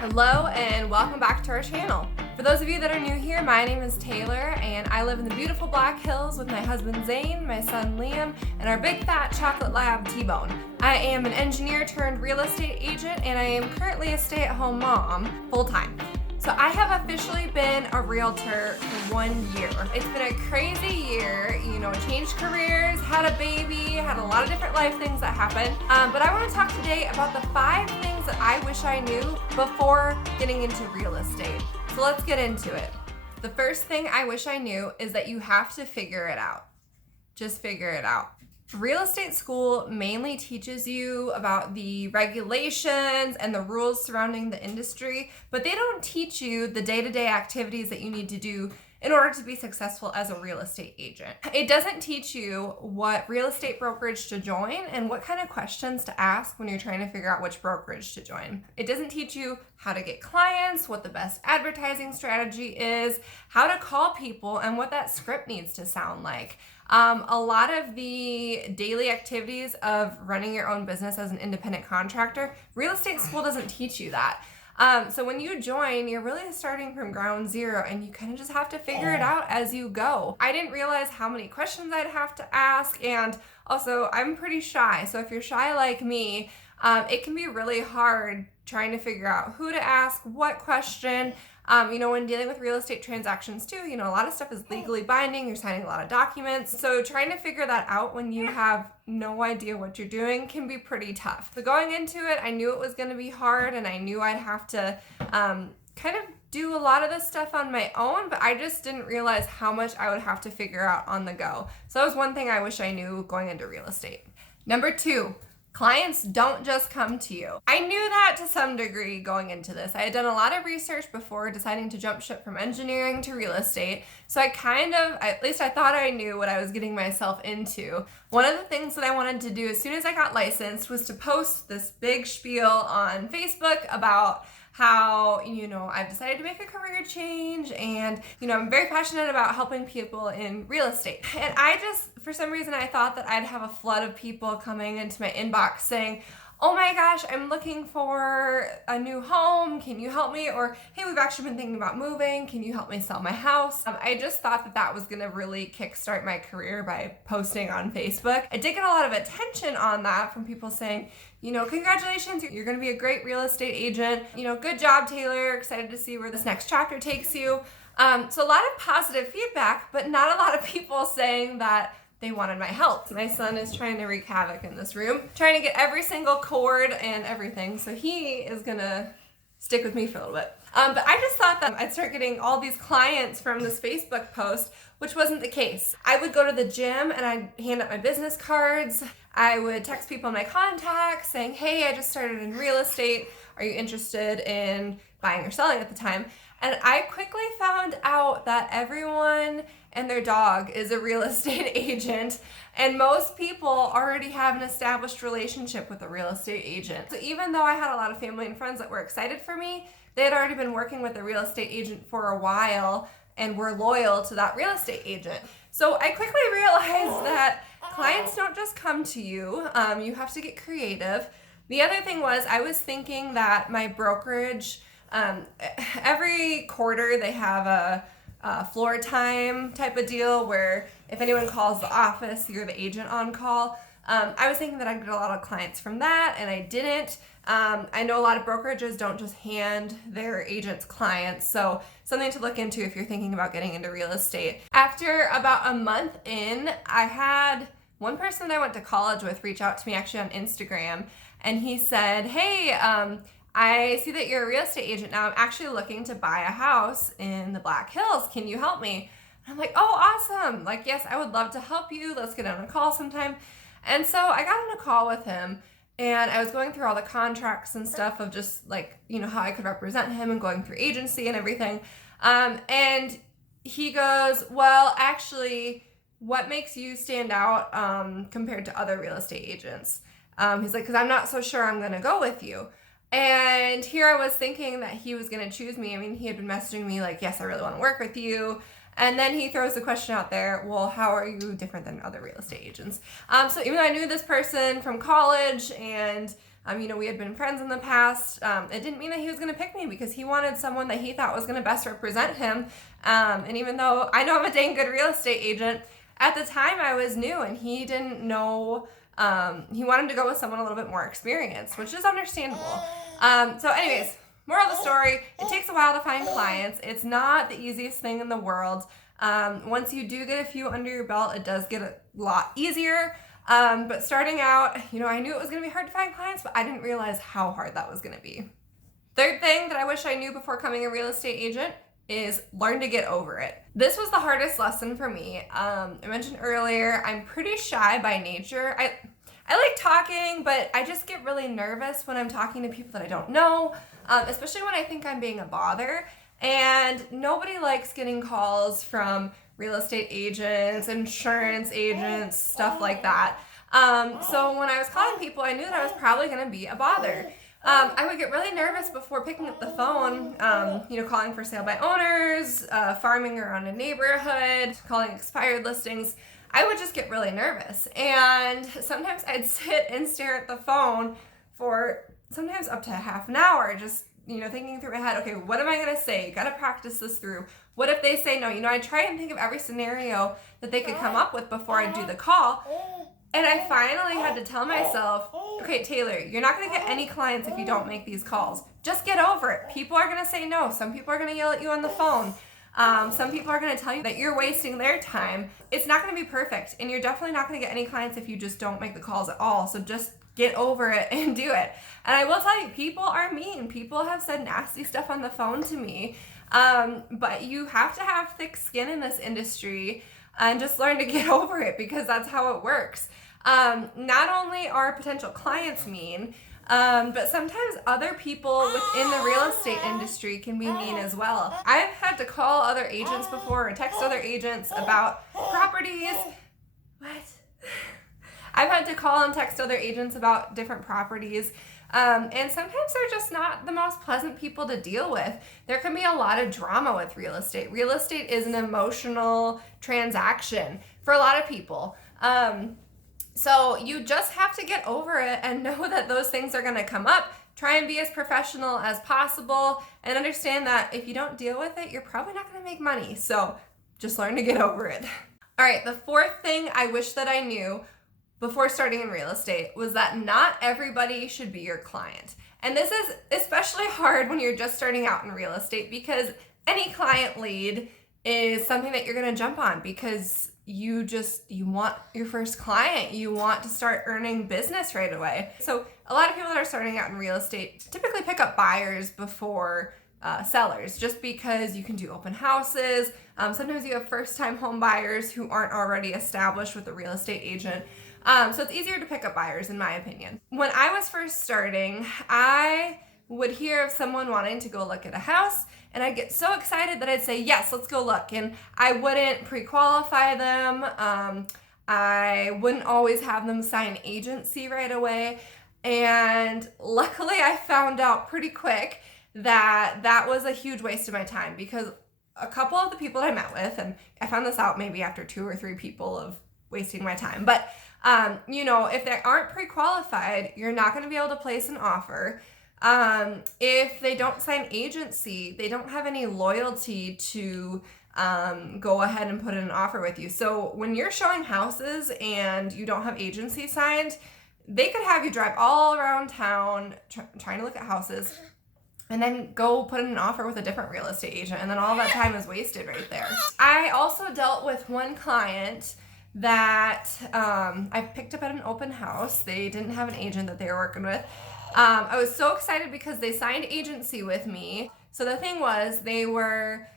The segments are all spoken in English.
Hello and welcome back to our channel. For those of you that are new here, my name is Taylor and I live in the beautiful Black Hills with my husband Zane, my son Liam, and our big fat chocolate lab T-Bone. I am an engineer turned real estate agent and I am currently a stay-at-home mom full-time. So I have officially been a realtor for 1 year. It's been a crazy year, changed careers, had a baby, had a lot of different life things that happened. But I want to talk today about the 5 things that I wish I knew before getting into real estate. So let's get into it. The first thing I wish I knew is that you have to figure it out. Just figure it out. Real estate school mainly teaches you about the regulations and the rules surrounding the industry, but they don't teach you the day-to-day activities that you need to do in order to be successful as a real estate agent. It doesn't teach you what real estate brokerage to join and what kind of questions to ask when you're trying to figure out which brokerage to join. It doesn't teach you how to get clients, what the best advertising strategy is, how to call people, and what that script needs to sound like. A lot of the daily activities of running your own business as an independent contractor, real estate school doesn't teach you that. So when you join, you're really starting from ground zero and you kind of just have to figure it out as you go. I didn't realize how many questions I'd have to ask, and also I'm pretty shy. So if you're shy like me, it can be really hard trying to figure out who to ask, what question. When dealing with real estate transactions too, a lot of stuff is legally binding. You're signing a lot of documents. So trying to figure that out when you have no idea what you're doing can be pretty tough. So going into it, I knew it was going to be hard and I knew I'd have to kind of do a lot of this stuff on my own, but I just didn't realize how much I would have to figure out on the go. So that was one thing I wish I knew going into real estate. Number 2. Clients don't just come to you. I knew that to some degree going into this. I had done a lot of research before deciding to jump ship from engineering to real estate. So I thought I knew what I was getting myself into. One of the things that I wanted to do as soon as I got licensed was to post this big spiel on Facebook about how, I've decided to make a career change and, I'm very passionate about helping people in real estate. And for some reason, I thought that I'd have a flood of people coming into my inbox saying, oh my gosh, I'm looking for a new home. Can you help me? Or, hey, we've actually been thinking about moving. Can you help me sell my house? I just thought that was going to really kickstart my career by posting on Facebook. I did get a lot of attention on that from people saying, congratulations, you're going to be a great real estate agent. Good job, Taylor. Excited to see where this next chapter takes you. So a lot of positive feedback, but not a lot of people saying that they wanted my help. My son is trying to wreak havoc in this room, trying to get every single cord and everything. So he is gonna stick with me for a little bit. But I just thought that I'd start getting all these clients from this Facebook post, which wasn't the case. I would go to the gym and I'd hand out my business cards. I would text people in my contacts saying, hey, I just started in real estate. Are you interested in buying or selling at the time? And I quickly found out that everyone and their dog is a real estate agent, and most people already have an established relationship with a real estate agent. So even though I had a lot of family and friends that were excited for me, they had already been working with a real estate agent for a while and were loyal to that real estate agent. So I quickly realized that clients don't just come to you. You have to get creative. The other thing was I was thinking that my brokerage, every quarter they have a floor time type of deal where if anyone calls the office, you're the agent on call. I was thinking that I'd get a lot of clients from that, and I didn't. I know a lot of brokerages don't just hand their agents clients, so something to look into if you're thinking about getting into real estate. After about a month in, I had one person that I went to college with reach out to me actually on Instagram, and he said, hey, I see that you're a real estate agent now. I'm actually looking to buy a house in the Black Hills. Can you help me? And I'm like, oh, awesome. Like, yes, I would love to help you. Let's get on a call sometime. And so I got on a call with him and I was going through all the contracts and stuff of just how I could represent him and going through agency and everything. And he goes, well, actually, what makes you stand out compared to other real estate agents? He's like, because I'm not so sure I'm going to go with you. And here I was thinking that he was going to choose me. I mean, he had been messaging me like, yes, I really want to work with you. And then he throws the question out there, well, how are you different than other real estate agents? So even though I knew this person from college and We had been friends in the past. It didn't mean that he was going to pick me because he wanted someone that he thought was going to best represent him. And even though I know I'm a dang good real estate agent, at the time I was new and he didn't know. He wanted to go with someone a little bit more experienced, which is understandable. So anyways, moral of the story, it takes a while to find clients. It's not the easiest thing in the world. Once you do get a few under your belt, it does get a lot easier. But starting out, I knew it was going to be hard to find clients, but I didn't realize how hard that was going to be. Third thing that I wish I knew before becoming a real estate agent is learn to get over it. This was the hardest lesson for me. I mentioned earlier, I'm pretty shy by nature. I like talking, but I just get really nervous when I'm talking to people that I don't know, especially when I think I'm being a bother. And nobody likes getting calls from real estate agents, insurance agents, stuff like that. So when I was calling people, I knew that I was probably going to be a bother. I would get really nervous before picking up the phone, calling for sale by owners, farming around a neighborhood, calling expired listings. I would just get really nervous. And sometimes I'd sit and stare at the phone for sometimes up to half an hour, just, thinking through my head, okay, what am I going to say? Got to practice this through. What if they say no? I try and think of every scenario that they could come up with before I do the call. And I finally had to tell myself, okay, Taylor, you're not going to get any clients if you don't make these calls. Just get over it. People are going to say no. Some people are going to yell at you on the phone. Some people are going to tell you that you're wasting their time. It's not going to be perfect. And you're definitely not going to get any clients if you just don't make the calls at all. So just get over it and do it. And I will tell you, people are mean. People have said nasty stuff on the phone to me. But you have to have thick skin in this industry and just learn to get over it because that's how it works. Not only are potential clients mean, but sometimes other people within the real estate industry can be mean as well. I've had to call other agents before or text other agents about properties. I've had to call and text other agents about different properties. And sometimes they're just not the most pleasant people to deal with. There can be a lot of drama with real estate. Real estate is an emotional transaction for a lot of people. So you just have to get over it and know that those things are going to come up. Try and be as professional as possible and understand that if you don't deal with it, you're probably not going to make money. So just learn to get over it. All right, the fourth thing I wish that I knew before starting in real estate was that not everybody should be your client. And this is especially hard when you're just starting out in real estate because any client lead is something that you're going to jump on because you want your first client. You want to start earning business right away. So a lot of people that are starting out in real estate typically pick up buyers before sellers just because you can do open houses. Sometimes you have first-time home buyers who aren't already established with a real estate agent. So it's easier to pick up buyers, in my opinion. When I was first starting, I would hear of someone wanting to go look at a house, and I'd get so excited that I'd say, yes, let's go look. And I wouldn't pre-qualify them. I wouldn't always have them sign agency right away. And luckily, I found out pretty quick that that was a huge waste of my time because a couple of the people that I met with, and I found this out maybe after 2 or 3 people of wasting my time, but if they aren't pre-qualified, you're not going to be able to place an offer. If they don't sign agency, they don't have any loyalty to go ahead and put in an offer with you. So when you're showing houses and you don't have agency signed, they could have you drive all around town trying to look at houses and then go put in an offer with a different real estate agent, and then all that time is wasted right there. I also dealt with one client that I picked up at an open house. They didn't have an agent that they were working with. I was so excited because they signed agency with me. So the thing was, they were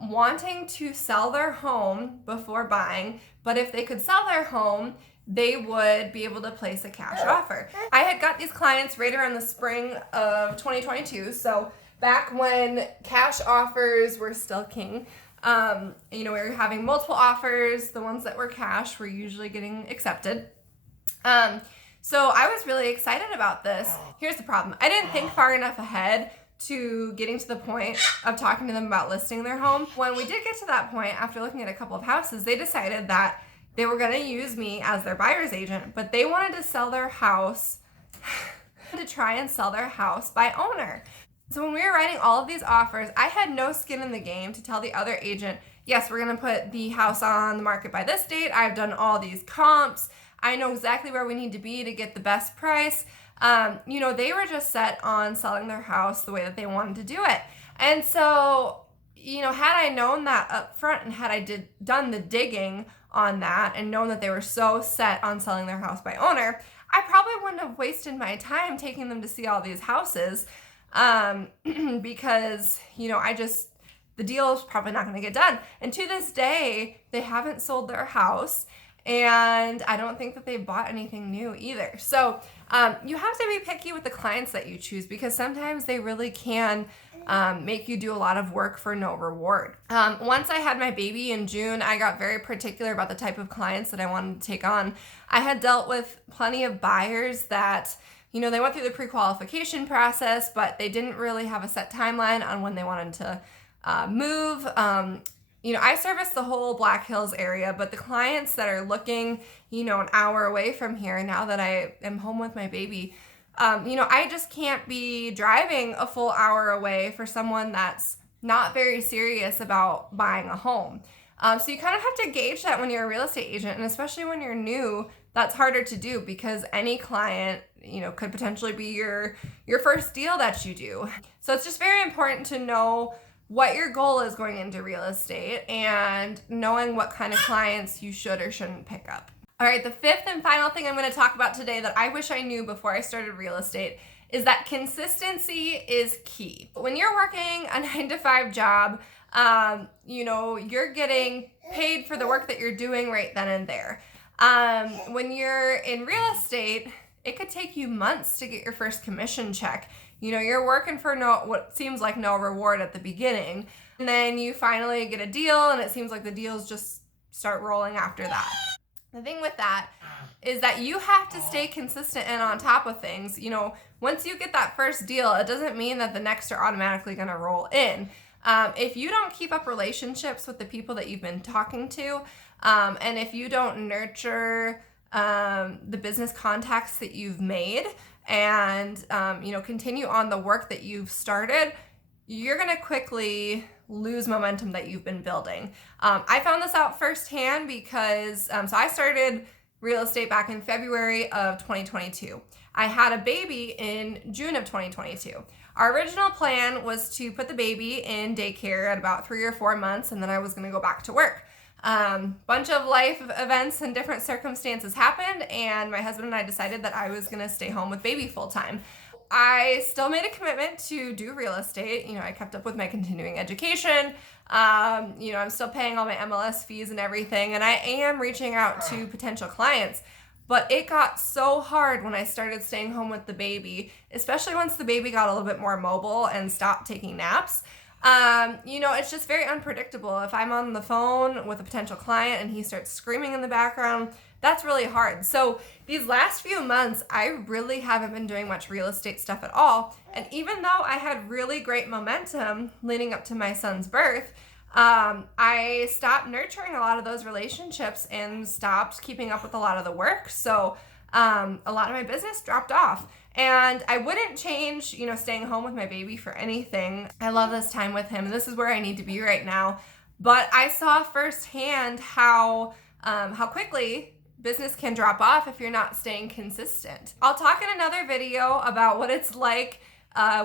wanting to sell their home before buying, but if they could sell their home, they would be able to place a cash offer. I had got these clients right around the spring of 2022, so back when cash offers were still king. We were having multiple offers. The ones that were cash were usually getting accepted. So I was really excited about this. Here's the problem. I didn't think far enough ahead to getting to the point of talking to them about listing their home. When we did get to that point, after looking at a couple of houses, they decided that they were going to use me as their buyer's agent, but they wanted to sell their house to try and sell their house by owner. So when we were writing all of these offers, I had no skin in the game to tell the other agent, yes, we're going to put the house on the market by this date. I've done all these comps. I know exactly where we need to be to get the best price. They were just set on selling their house the way that they wanted to do it. And so, had I known that up front and had I done the digging on that and known that they were so set on selling their house by owner, I probably wouldn't have wasted my time taking them to see all these houses because, the deal is probably not going to get done. And to this day, they haven't sold their house, and I don't think that they bought anything new either. So you have to be picky with the clients that you choose, because sometimes they really can make you do a lot of work for no reward. Once I had my baby in June, I got very particular about the type of clients that I wanted to take on. I had dealt with plenty of buyers that, they went through the pre-qualification process, but they didn't really have a set timeline on when they wanted to move. I service the whole Black Hills area, but the clients that are looking, an hour away from here, now that I am home with my baby, I just can't be driving a full hour away for someone that's not very serious about buying a home. So you kind of have to gauge that when you're a real estate agent, and especially when you're new, that's harder to do because any client, could potentially be your first deal that you do. So it's just very important to know what your goal is going into real estate and knowing what kind of clients you should or shouldn't pick up. All right, the fifth and final thing I'm going to talk about today that I wish I knew before I started real estate is that consistency is key. When you're working a 9-to-5 job, you're getting paid for the work that you're doing right then and there. When you're in real estate, it could take you months to get your first commission check. You're working for what seems like no reward at the beginning, and then you finally get a deal, and it seems like the deals just start rolling after that. The thing with that is that you have to stay consistent and on top of things. Once you get that first deal, it doesn't mean that the next are automatically going to roll in. If you don't keep up relationships with the people that you've been talking to, and if you don't nurture the business contacts that you've made, and continue on the work that you've started, you're going to quickly lose momentum that you've been building. I found this out firsthand because so I started real estate back in February of 2022. I had a baby in June of 2022. Our original plan was to put the baby in daycare at about 3 or 4 months, and then I was going to go back to work. Bunch of life events and different circumstances happened, and my husband and I decided that I was going to stay home with baby full time. I still made a commitment to do real estate. I kept up with my continuing education. I'm still paying all my MLS fees and everything, and I am reaching out to potential clients. But it got so hard when I started staying home with the baby, especially once the baby got a little bit more mobile and stopped taking naps. It's just very unpredictable. If I'm on the phone with a potential client and he starts screaming in the background, that's really hard. So these last few months, I really haven't been doing much real estate stuff at all. And even though I had really great momentum leading up to my son's birth, I stopped nurturing a lot of those relationships and stopped keeping up with a lot of the work. So a lot of my business dropped off. And I wouldn't change, staying home with my baby for anything. I love this time with him. This is where I need to be right now. But I saw firsthand how quickly business can drop off if you're not staying consistent. I'll talk in another video about what it's like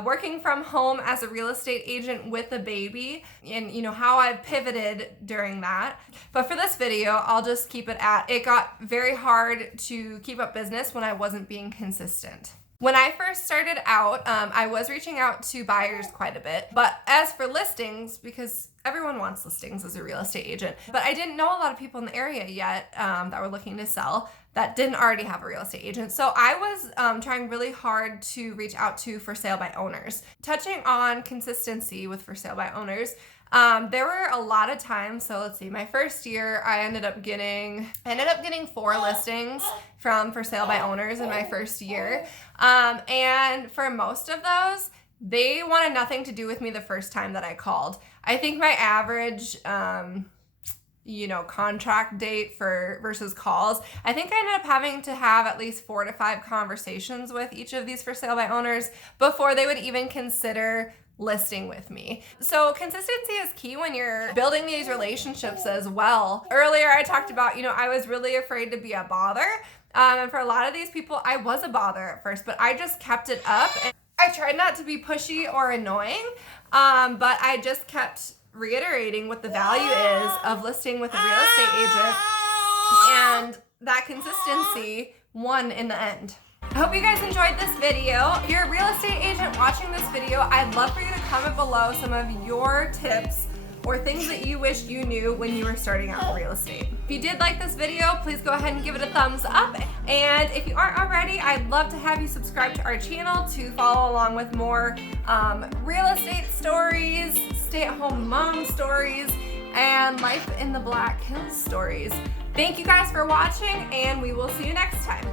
working from home as a real estate agent with a baby and how I've pivoted during that. But for this video, I'll just keep it at, it got very hard to keep up business when I wasn't being consistent. When I first started out, I was reaching out to buyers quite a bit, but as for listings, because everyone wants listings as a real estate agent, but I didn't know a lot of people in the area yet that were looking to sell that didn't already have a real estate agent. So I was trying really hard to reach out to for sale by owners. Touching on consistency with for sale by owners, there were a lot of times, so let's see, my first year, I ended up getting 4 listings from for sale by owners in my first year. And for most of those, they wanted nothing to do with me the first time that I called. I think my average contract date versus calls. I think I ended up having to have at least 4 to 5 conversations with each of these for sale by owners before they would even consider listing with me. So consistency is key when you're building these relationships as well. Earlier I talked about, I was really afraid to be a bother. And for a lot of these people, I was a bother at first, but I just kept it up. And I tried not to be pushy or annoying, but I just kept reiterating what the value is of listing with a real estate agent, and that consistency won in the end. I hope you guys enjoyed this video. If you're a real estate agent watching this video, I'd love for you to comment below some of your tips or things that you wished you knew when you were starting out in real estate. If you did like this video, please go ahead and give it a thumbs up. And if you aren't already, I'd love to have you subscribe to our channel to follow along with more real estate stories, stay-at-home mom stories, and life in the Black Hills stories. Thank you guys for watching, and we will see you next time.